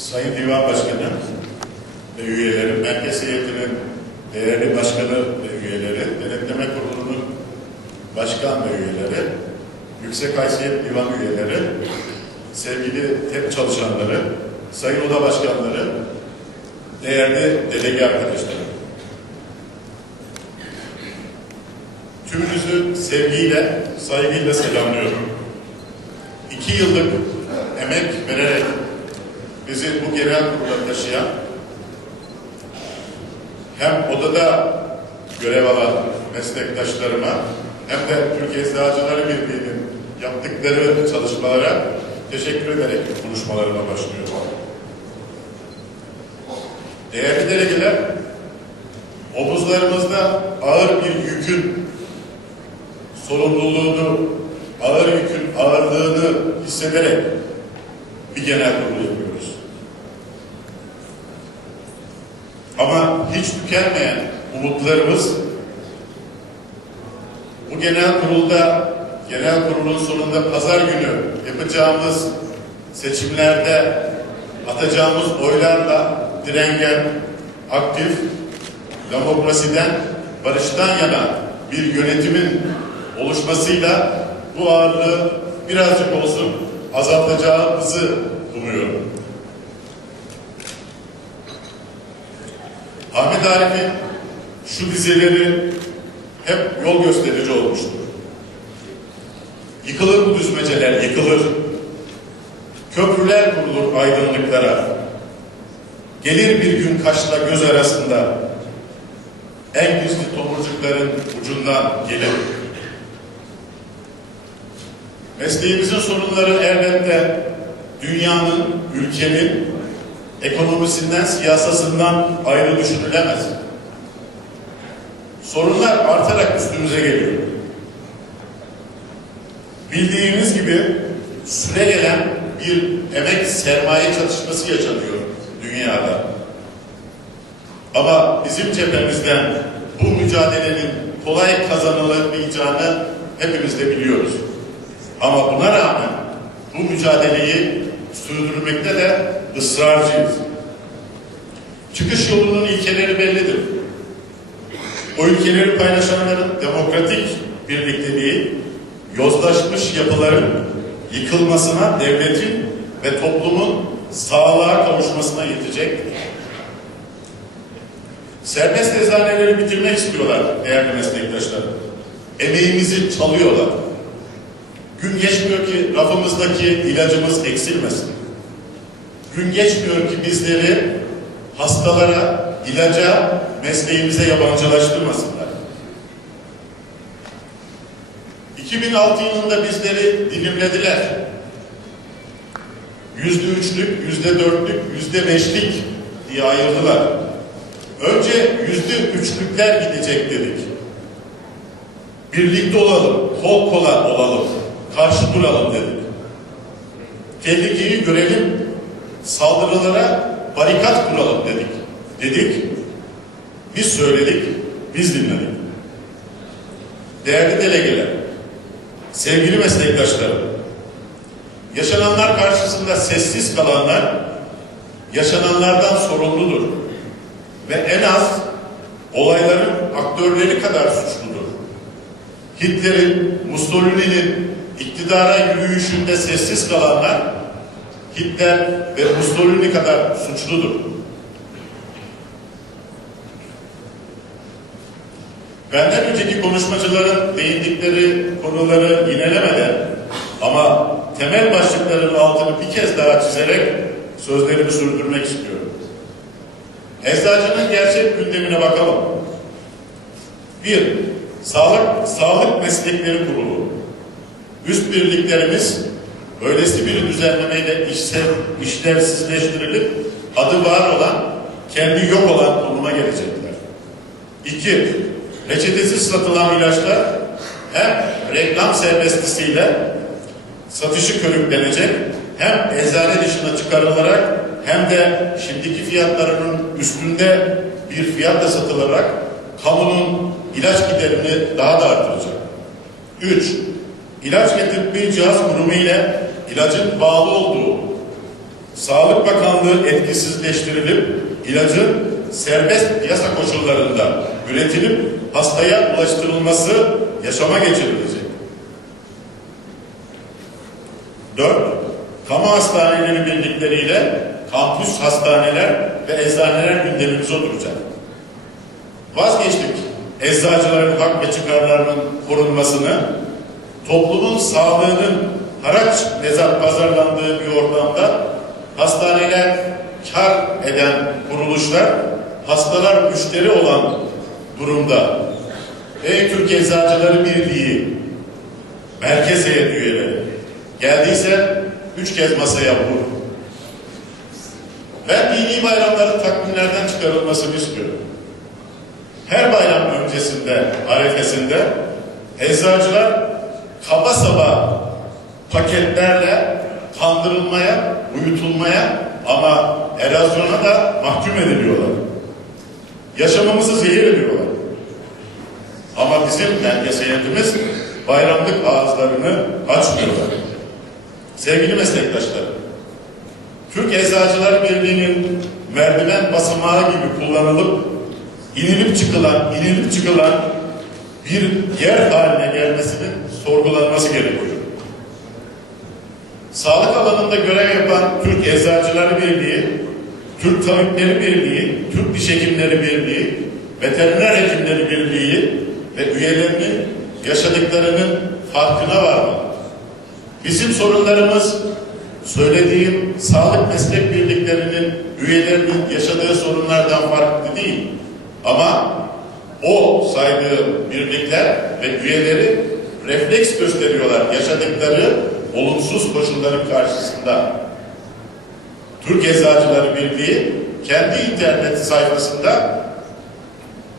Sayın Divan Başkanı ve üyeleri, Merkez Heyeti'nin değerli başkanı ve üyeleri, Denetleme Kurulu'nun başkan ve üyeleri, Yüksek Haysiyet Divan üyeleri, sevgili TEP çalışanları, sayın oda başkanları, değerli delege arkadaşlarım. Tümünüzü sevgiyle, saygıyla selamlıyorum. İki yıllık emek vererek bizi bu genel kurula taşıyan hem odada görev alan meslektaşlarıma hem de Türkiye Eczacıları Birliği'nin yaptıkları çalışmalara teşekkür ederek konuşmalarıma başlıyorum. Değerli delegeler, omuzlarımızda ağır bir yükün sorumluluğunu, ağır yükün ağırlığını hissederek bir genel kurulu Ama hiç tükenmeyen umutlarımız bu genel kurulda, genel kurulun sonunda pazar günü yapacağımız seçimlerde atacağımız oylarla direngen, aktif, demokrasiden, barıştan yana bir yönetimin oluşmasıyla bu ağırlığı birazcık olsun azaltacağımızı umuyorum. Ahmet Arif'in şu dizeleri hep yol gösterici olmuştur. Yıkılır bu düzmeceler, yıkılır. Köprüler kurulur aydınlıklara. Gelir bir gün kaşla göz arasında en gizli tomurcukların ucundan gelir. Mesleğimizin sorunları elbette dünyanın, ülkenin ekonomisinden, siyasasından ayrı düşünülemez. Sorunlar artarak üstümüze geliyor. Bildiğimiz gibi süre gelen bir emek sermaye çatışması yaşanıyor dünyada. Ama bizim cephemizden bu mücadelenin kolay kazanılamayacağını hepimiz de biliyoruz. Ama buna rağmen bu mücadeleyi sürdürmekte de ısrarcıyız. Çıkış yolunun ilkeleri bellidir. O ülkeleri paylaşanların demokratik birlikteliği, yozlaşmış yapıların yıkılmasına, devletin ve toplumun sağlığa kavuşmasına yetecektir. Serbest eczaneleri bitirmek istiyorlar değerli meslektaşlar. Emeğimizi çalıyorlar. Gün geçmiyor ki rafımızdaki ilacımız eksilmesin. Gün geçmiyor ki bizleri hastalara, ilaca, mesleğimize yabancılaştırmasınlar. 2006 yılında bizleri dilimlediler. Yüzde üçlük, yüzde dörtlük, yüzde beşlik diye ayırdılar. Önce yüzde üçlükler gidecek dedik. Birlikte olalım, kol kola olalım, karşı duralım dedik. Tehlikeyi görelim, saldırılara barikat kuralım dedik. Dedik, biz söyledik, biz dinledik. Değerli delegeler, sevgili meslektaşlarım, yaşananlar karşısında sessiz kalanlar, yaşananlardan sorumludur. Ve en az olayların aktörleri kadar suçludur. Hitler'in, Mussolini'nin iktidara yürüyüşünde sessiz kalanlar, Hitler ve Mussolini kadar suçludur. Benden önceki konuşmacıların değindikleri konuları yinelemeden ama temel başlıkların altını bir kez daha çizerek sözlerimi sürdürmek istiyorum. Eczacının gerçek gündemine bakalım. Bir, sağlık, sağlık meslekleri kurulu. Üst birliklerimiz böylesi bir düzenlemeyle işlev, işlevsizleştirilip adı var olan, kendi yok olan konuma gelecekler. İki, reçetesiz satılan ilaçlar hem reklam serbestisiyle satışı körüklenecek hem eczane dışına çıkarılarak hem de şimdiki fiyatlarının üstünde bir fiyatla satılarak kamunun ilaç giderini daha da artıracak. Üç, ilaç getirme cihaz kurumu ile ilacın bağlı olduğu Sağlık Bakanlığı etkisizleştirilip ilacın serbest piyasa koşullarında üretilip hastaya ulaştırılması yaşama geçirilecek. 4. Kamu hastaneleri birlikleriyle kampüs hastaneler ve eczaneler gündemimize oturacak. Vazgeçtik eczacıların hak ve çıkarlarının korunmasını, toplumun sağlığının haraç nezat pazarlandığı bir ortamda hastaneler kar eden kuruluşlar, hastalar müşteri olan durumda. Ey Türk Eczacıları Birliği, merkez heyet üyeleri, geldiyse üç kez masaya vur. Ben dini bayramların takvimlerden çıkarılmasını istiyorum. Her bayram öncesinde, arefesinde eczacılar kaba saba paketlerle kandırılmaya, uyutulmaya ama erozyona da mahkum ediliyorlar. Yaşamamızı zehir ediyorlar. Ama bizim merkez heyetimiz bayramlık ağızlarını açmıyorlar. Sevgili meslektaşlar, Türk Eczacılar Birliği'nin merdiven basamağı gibi kullanılıp inilip çıkılan, inilip çıkılan bir yer haline gelmesinin sorgulanması gerekiyor. Sağlık alanında görev yapan Türk Eczacıları Birliği, Türk Tabipleri Birliği, Türk Diş Hekimleri Birliği, Veteriner Hekimleri Birliği ve üyelerinin yaşadıklarının farkına varmalı. Bizim sorunlarımız söylediğim sağlık meslek birliklerinin üyelerinin yaşadığı sorunlardan farklı değil. Ama o saydığım birlikler ve üyeleri refleks gösteriyorlar yaşadıkları olumsuz koşulların karşısında. Türk Eczacıları Birliği kendi internet sayfasında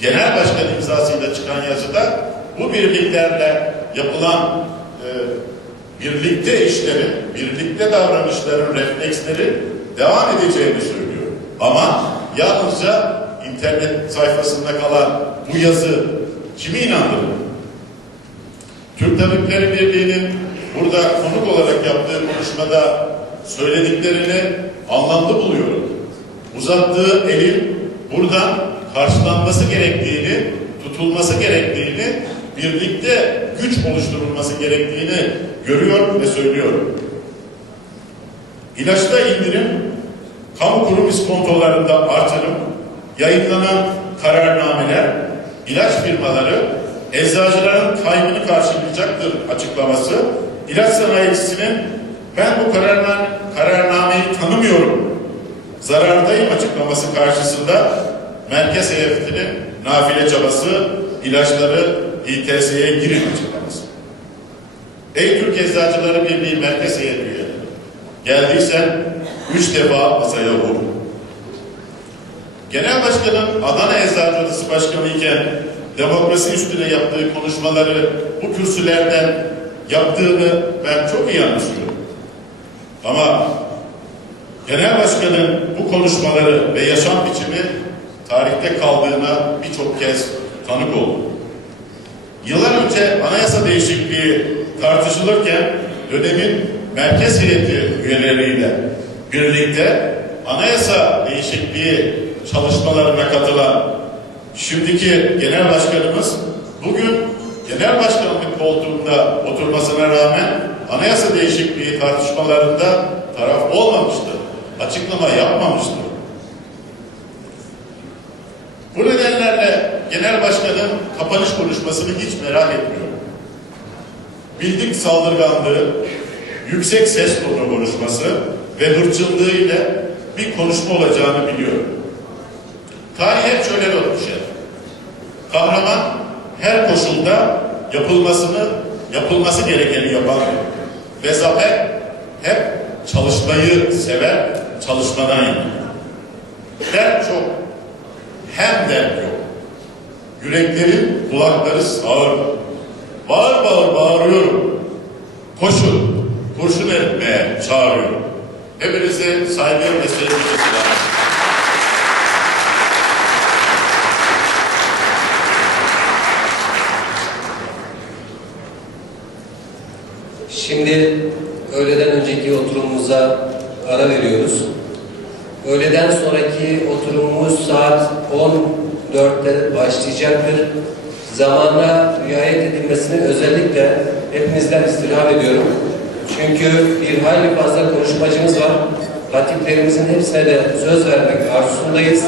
genel başkan imzasıyla çıkan yazıda bu birliklerle yapılan e, birlikte işlerin, birlikte davranışların refleksleri devam edeceğini söylüyor. Ama yalnızca internet sayfasında kalan bu yazı kimi inandırır? Türk Tabipleri Birliği'nin burada konuk olarak yaptığı konuşmada söylediklerini anlamlı buluyorum. Uzattığı elin buradan karşılanması gerektiğini, tutulması gerektiğini, birlikte güç oluşturulması gerektiğini görüyor ve söylüyorum. İlaçta indirim, kamu kurum iskontolarında artırım, yayınlanan kararnameler, ilaç firmaları eczacıların kaybını karşılayacaktır açıklaması, ilaç sanayicisinin ben bu kararname, kararnameyi tanımıyorum, zarardayım açıklaması karşısında merkez heyetinin nafile çabası, ilaçları İTS'ye girin açıklaması. Ey Türk Eczacıları Birliği merkez heyeti üyeleri, geldiysen üç defa masaya vur. Genel Başkanım Adana Eczacı Odası Başkanı iken demokrasi üstüne yaptığı konuşmaları bu kürsülerden yaptığını ben çok iyi anlıyorum. Ama Genel Başkanın bu konuşmaları ve yaşam biçimi tarihte kaldığına birçok kez tanık oldum. Yıllar önce anayasa değişikliği tartışılırken dönemin merkez heyeti üyeleriyle birlikte anayasa değişikliği çalışmalarına katılan şimdiki genel başkanımız bugün genel başkanlık koltuğunda oturmasına rağmen anayasa değişikliği tartışmalarında taraf olmamıştır. Açıklama yapmamıştır. Bu nedenlerle genel başkanın kapanış konuşmasını hiç merak etmiyorum. Bildik saldırganlığı, yüksek ses tonu konuşması ve hırçınlığı ile bir konuşma olacağını biliyorum. Tarih hep şöyle olmuş ya. Kahraman her koşulda yapılmasını, yapılması gerekeni yapan ve zafer hep çalışmayı sever, çalışmadan yana. Dert çok, hem dert yok. Yüreklerin kulakları sağır. Bağır bağır bağırıyorum. Koşun, kurşun etmeye çağırıyorum. Hepinize saygı ve sevgiyle selam. Şimdi öğleden önceki oturumumuza ara veriyoruz. Öğleden sonraki oturumumuz saat 14'te başlayacaktır. Zamanla riayet edilmesini özellikle hepinizden istirham ediyorum. Çünkü bir hayli fazla konuşmacımız var. Hatiplerimizin hepsine de söz vermek arzusundayız.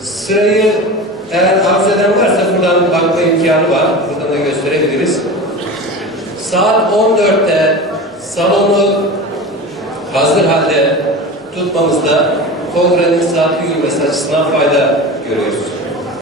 Sırayı eğer arzu eden varsa buradan bakma imkanı var. Buradan da gösterebiliriz. Saat 14'te salonu hazır halde tutmamızda kongrenin saati yürümesi açısından fayda görüyoruz.